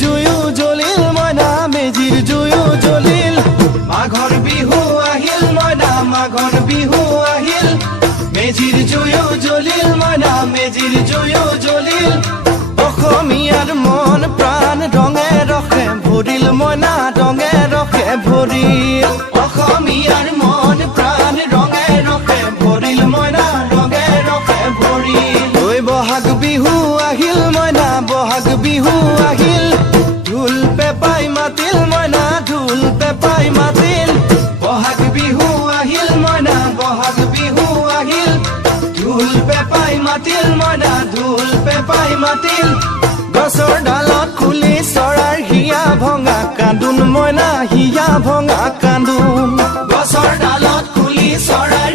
জুয়ো জ্বলিল মইনা মেজিৰ জুয়ো জ্বলিল মাঘৰ বিহু আহিল মইনা মাঘৰ বিহু আহিল মেজিৰ জুয়ো জ্বলিল মইনা মেজিৰ জুয়ো জ্বলিল অসমীয়াৰ মন প্ৰাণ ৰঙে ৰখে ভৰিল মইনা ৰঙে ৰখে ভৰিল অসমীয়াৰ মন প্ৰাণ ৰঙে ৰখে ভৰিল মইনা ৰঙে ৰখে ভৰিল ঐ বহাগ বিহু আহিল মইনা বহাগ বিহু আহিল ঢোল পেপাই মাতিল মইনা ঢোল পেপাই মাতিল বহাগ বিহু আহিল মইনা বহাগ বিহু আহিল ঢোল পেপাই মাতিল মইনা ঢোল পেপাই মাতিল গছৰ ডালত খুলি চৰাৰ হিয়া ভঙা কান্দোন মইনা হিয়া ভঙা কান্দোন গছৰ ডালত খুলি চৰাৰ